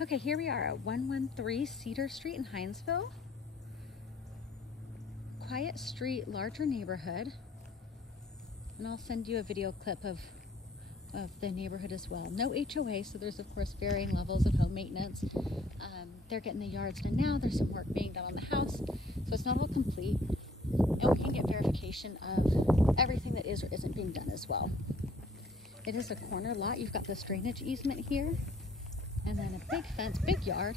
Okay, here we are at 113 Cedar Street in Hinesville. Quiet street, larger neighborhood. And I'll send you a video clip of the neighborhood as well. No HOA, so there's of course varying levels of home maintenance. They're getting the yards done now. There's some work being done on the house, so it's not all complete. And we can get verification of everything that is or isn't being done as well. It is a corner lot. You've got this drainage easement here, and then a big fence, big yard.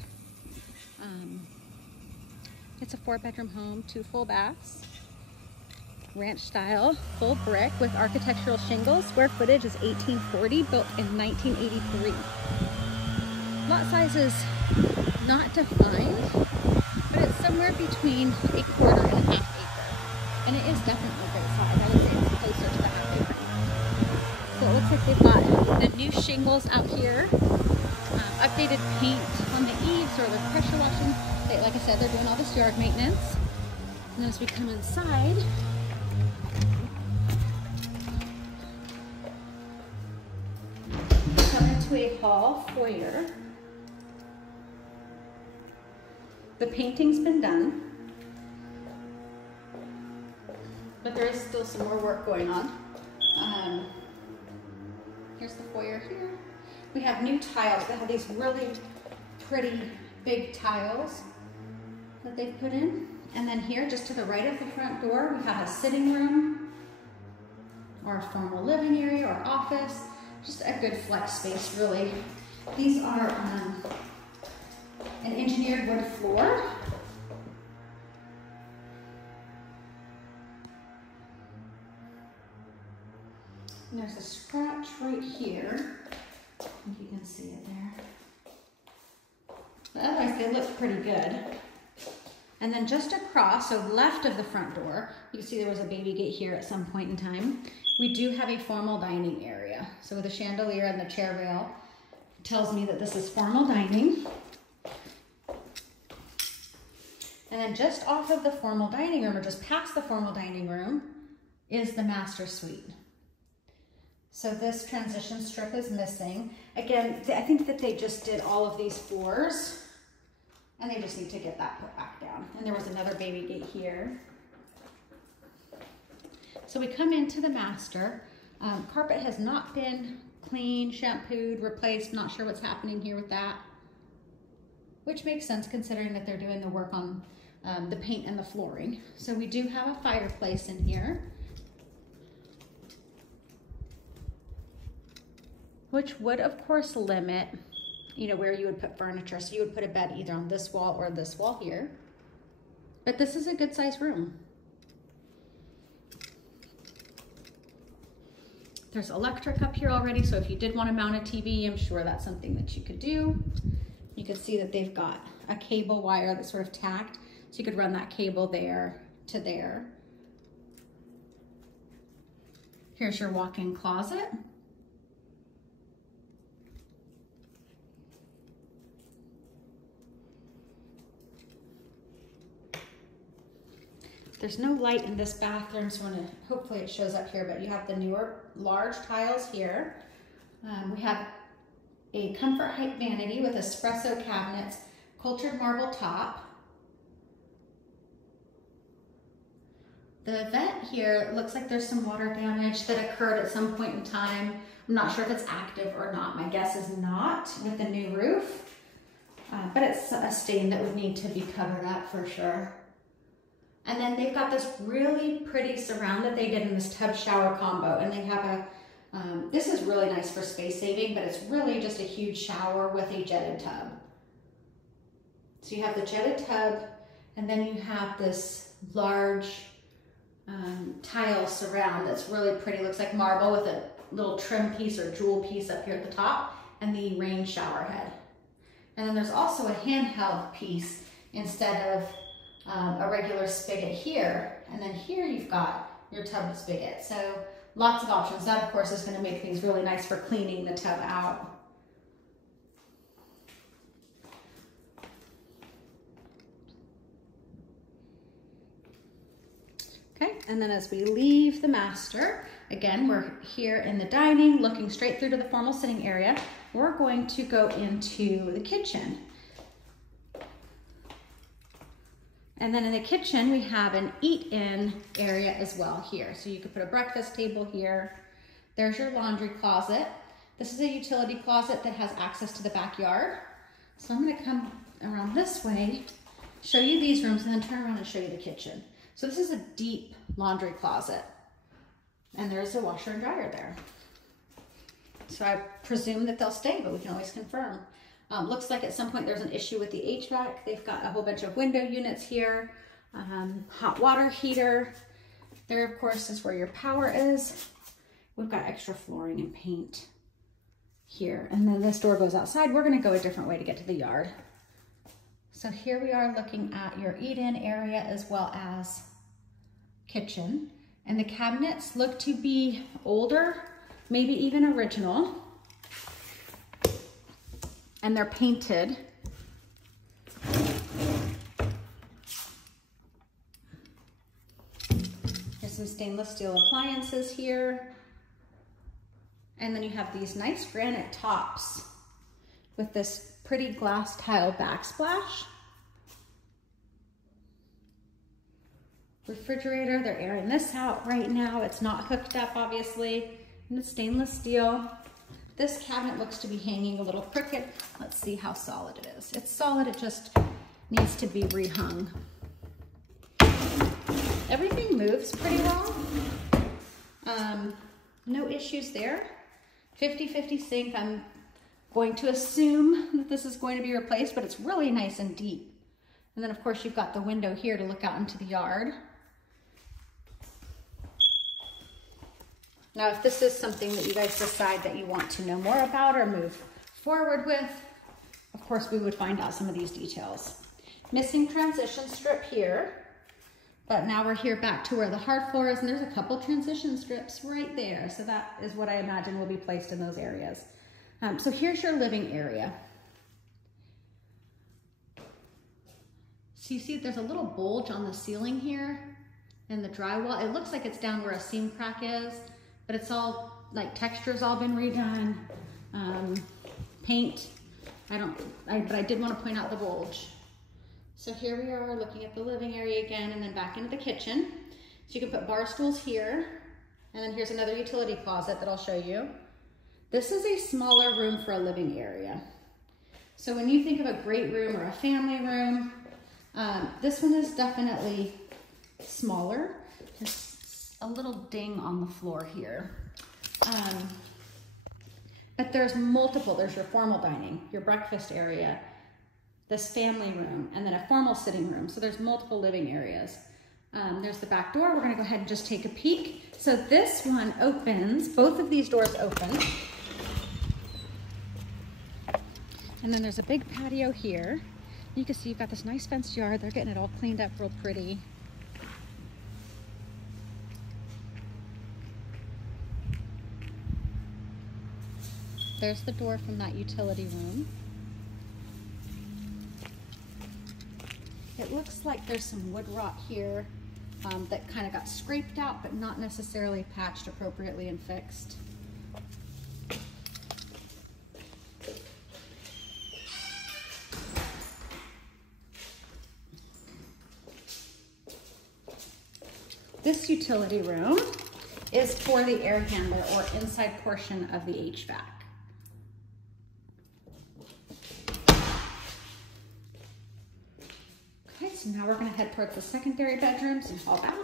It's a 4-bedroom home, 2 full baths, ranch style, full brick with architectural shingles. Square footage is 1840, built in 1983. Lot size is not defined, but it's somewhere between 1/4 and 1/2 acre. And it is definitely a great size. I would say it's closer to the 1/2 acre. So it looks like they've got the new shingles out here, updated paint on the eaves, or they're pressure washing. Like I said, they're doing all this yard maintenance. And as we come inside, we come into a hall foyer. The painting's been done, but there is still some more work going on. Here's the foyer here. We have new tiles. They have these really pretty big tiles that they've put in. And then here, just to the right of the front door, we have a sitting room or a formal living area or office. Just a good flex space, really. These are an engineered wood floor. And there's a scratch right here. I think you can see it there. But otherwise, they look pretty good. And then just across, so left of the front door, you can see there was a baby gate here at some point in time. We do have a formal dining area. So with a chandelier and the chair rail, tells me that this is formal dining. And then just off of the formal dining room, or just past the formal dining room, is the master suite. So this transition strip is missing. Again, I think that they just did all of these floors, and they just need to get that put back down. And there was another baby gate here. So we come into the master. Carpet has not been cleaned, shampooed, replaced. Not sure what's happening here with that, which makes sense considering that they're doing the work on the paint and the flooring. So we do have a fireplace in here, which would of course limit, you know, where you would put furniture. So you would put a bed either on this wall or this wall here. But this is a good sized room. There's electric up here already, so if you did want to mount a TV, I'm sure that's something that you could do. You can see that they've got a cable wire that's sort of tacked, so you could run that cable there to there. Here's your walk-in closet. There's no light in this bathroom, so hopefully it shows up here, but you have the newer large tiles here. We have a comfort height vanity with espresso cabinets, cultured marble top. The vent here looks like there's some water damage that occurred at some point in time. I'm not sure if it's active or not. My guess is not with the new roof, but it's a stain that would need to be covered up for sure. And then they've got this really pretty surround that they did in this tub shower combo. And they have a, this is really nice for space saving, but it's really just a huge shower with a jetted tub. So you have the jetted tub, and then you have this large tile surround that's really pretty. Looks like marble with a little trim piece or jewel piece up here at the top, and the rain shower head. And then there's also a handheld piece instead of a regular spigot here. And then here you've got your tub spigot. So lots of options. That of course is going to make things really nice for cleaning the tub out. Okay, and then as we leave the master, again, we're here in the dining, looking straight through to the formal sitting area. we're going to go into the kitchen. And then in the kitchen, we have an eat-in area as well here. So you could put a breakfast table here. There's your laundry closet. This is a utility closet that has access to the backyard. So I'm gonna come around this way, show you these rooms, and then turn around and show you the kitchen. So this is a deep laundry closet. And there's a washer and dryer there. So I presume that they'll stay, but we can always confirm. Looks like at some point there's an issue with the HVAC. They've got a whole bunch of window units here, hot water heater. There, of course, is where your power is. We've got extra flooring and paint here. And then this door goes outside. We're gonna go a different way to get to the yard. So here we are looking at your eat-in area as well as kitchen. And the cabinets look to be older, maybe even original. And they're painted. There's some stainless steel appliances here. And then you have these nice granite tops with this pretty glass tile backsplash. Refrigerator, they're airing this out right now. It's not hooked up, obviously. And it's stainless steel. This cabinet looks to be hanging a little crooked. Let's see how solid it is. It's solid, it just needs to be rehung. Everything moves pretty well. No issues there. 50-50 sink. I'm going to assume that this is going to be replaced, but it's really nice and deep. And then of course you've got the window here to look out into the yard. Now, if this is something that you guys decide that you want to know more about or move forward with, of course, we would find out some of these details. Missing transition strip here, but now we're here back to where the hard floor is, and there's a couple transition strips right there. So that is what I imagine will be placed in those areas. So here's your living area. So you see there's a little bulge on the ceiling here and the drywall. It looks like it's down where a seam crack is, but it's all like texture's all been redone. Paint, but I did want to point out the bulge. So here we are looking at the living area again and then back into the kitchen. So you can put bar stools here, and then here's another utility closet that I'll show you. This is a smaller room for a living area. So when you think of a great room or a family room, this one is definitely smaller. There's a little ding on the floor here. But there's multiple. There's your formal dining, your breakfast area, this family room, and then a formal sitting room. So there's multiple living areas. There's the back door. We're gonna go ahead and just take a peek. So this one opens, both of these doors open. And then there's a big patio here. You can see you've got this nice fenced yard. They're getting it all cleaned up real pretty. There's the door from that utility room. It looks like there's some wood rot here that kind of got scraped out, but not necessarily patched appropriately and fixed. This utility room is for the air handler or inside portion of the HVAC. Okay, so now we're going to head towards the secondary bedrooms and hall bath.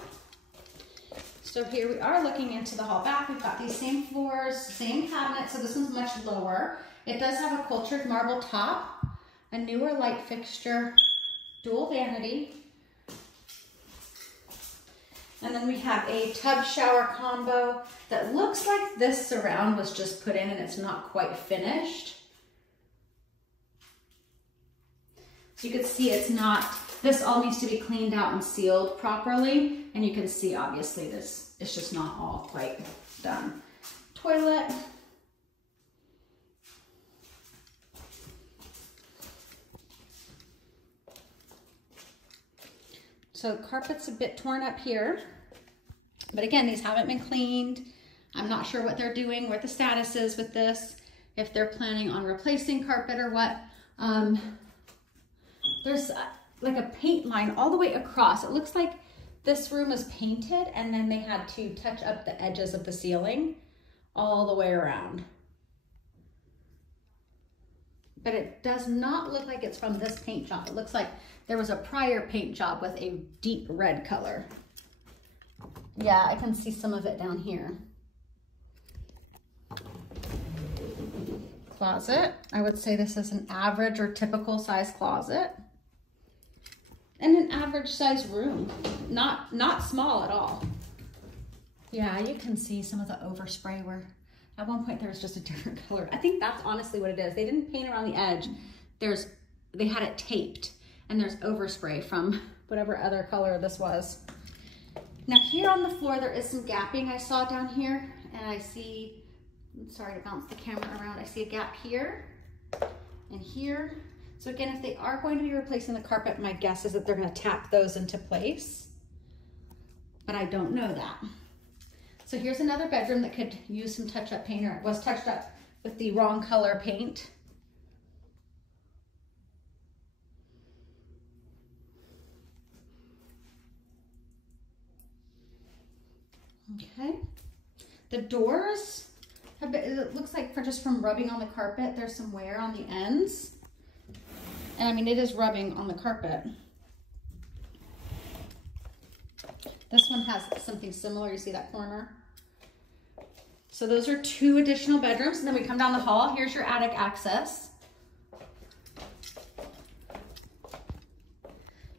So here we are looking into the hall bath. We've got these same floors, same cabinets, so this one's much lower. It does have a cultured marble top, a newer light fixture, dual vanity. And then we have a tub shower combo that looks like this surround was just put in and it's not quite finished. So you can see it's not, this all needs to be cleaned out and sealed properly. And you can see obviously this, it's just not all quite done. Toilet. So carpet's a bit torn up here, but again, these haven't been cleaned. I'm not sure what they're doing, what the status is with this. if they're planning on replacing carpet or what. There's like a paint line all the way across. It looks like this room is painted and then they had to touch up the edges of the ceiling all the way around. But it does not look like it's from this paint job. It looks like there was a prior paint job with a deep red color. Yeah, I can see some of it down here. Closet. I would say this is an average or typical size closet. And an average size room. Not small at all. Yeah, you can see some of the overspray where at one point there was just a different color. I think that's honestly what it is. They didn't paint around the edge. They had it taped and there's overspray from whatever other color this was. Now here on the floor, there is some gapping I saw down here, and I see, I'm sorry to bounce the camera around. I see a gap here and here. So again, if they are going to be replacing the carpet, my guess is that they're going to tack those into place, but I don't know that. So here's another bedroom that could use some touch-up paint, or it was touched up with the wrong color paint. Okay, the doors have been, it looks like just from rubbing on the carpet, there's some wear on the ends. And I mean, it is rubbing on the carpet. This one has something similar, you see that corner? So those are 2 additional bedrooms, and then we come down the hall. Here's your attic access.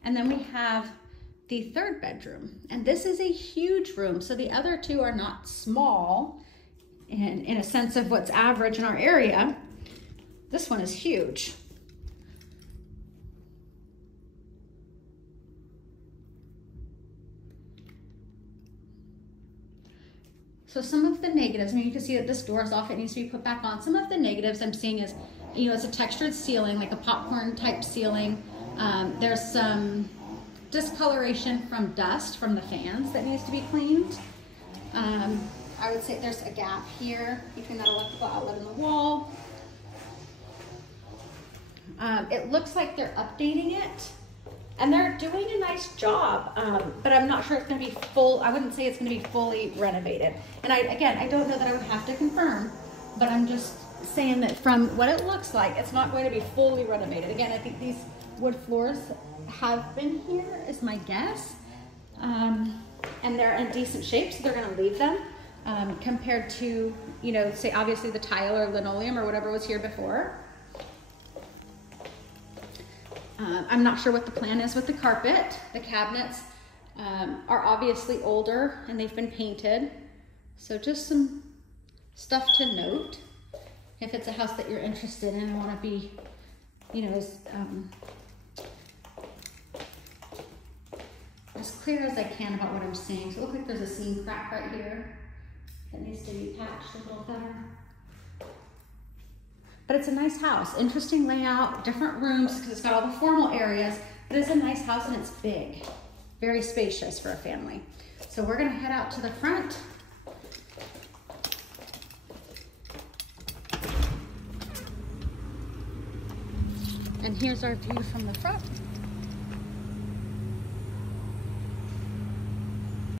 And then we have the 3rd bedroom, and this is a huge room. So the other 2 are not small in a sense of what's average in our area. This one is huge. So some of the negatives, I mean, you can see that this door is off, it needs to be put back on. Some of the negatives I'm seeing is, you know, it's a textured ceiling, like a popcorn type ceiling. There's some discoloration from dust from the fans that needs to be cleaned. I would say there's a gap here between that electrical outlet and the wall. It looks like they're updating it and they're doing a nice job, but I'm not sure it's going to be full. I wouldn't say it's going to be fully renovated. And again, I don't know that I would have to confirm, but I'm just saying that from what it looks like, it's not going to be fully renovated. Again, I think these wood floors have been here, is my guess. And they're in decent shape, so they're going to leave them compared to, you know, say obviously the tile or linoleum or whatever was here before. I'm not sure what the plan is with the carpet. The cabinets are obviously older and they've been painted. So just some stuff to note if it's a house that you're interested in and want to be, you know, as clear as I can about what I'm saying. So it looks like there's a seam crack right here that needs to be patched a little better. But it's a nice house, interesting layout, different rooms because it's got all the formal areas, but it's a nice house and it's big, very spacious for a family. So we're gonna head out to the front. And here's our view from the front.